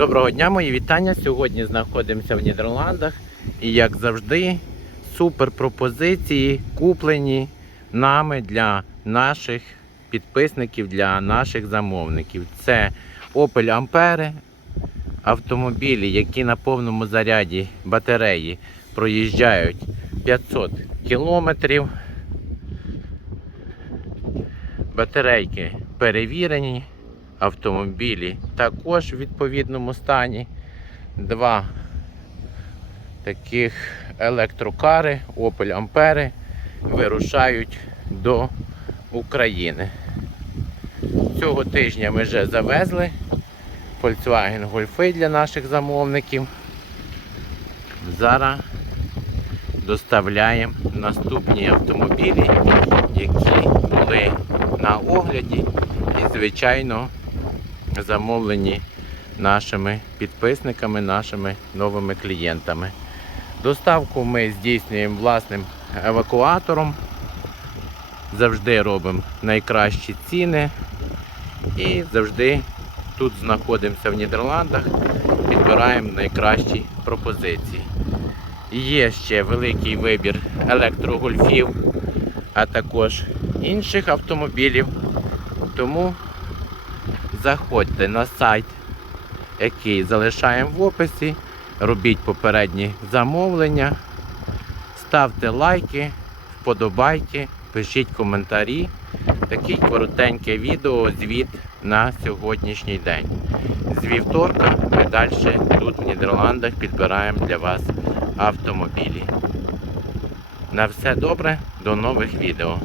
Доброго дня, мої вітання. Сьогодні знаходимося в Нідерландах і, як завжди, супер пропозиції куплені нами для наших підписників, для наших замовників. Це Opel Ampere, автомобілі, які на повному заряді батареї проїжджають 500 кілометрів. Батарейки перевірені, автомобілі також в відповідному стані. Два таких електрокари Opel Ampere вирушають до України. Цього тижня ми вже завезли Volkswagen Golf для наших замовників. Зараз доставляємо наступні автомобілі, які були на огляді і, звичайно, замовлені нашими підписниками, нашими новими клієнтами. Доставку ми здійснюємо власним евакуатором. Завжди робимо найкращі ціни і завжди тут знаходимося в Нідерландах, підбираємо найкращі пропозиції. Є ще великий вибір електрогольфів, а також інших автомобілів. Тому заходьте на сайт, який залишаємо в описі, робіть попередні замовлення, ставте лайки, вподобайки, пишіть коментарі. Такий коротеньке відео, звіт на сьогоднішній день. З вівторка ми далі тут в Нідерландах підбираємо для вас автомобілі. На все добре, до нових відео.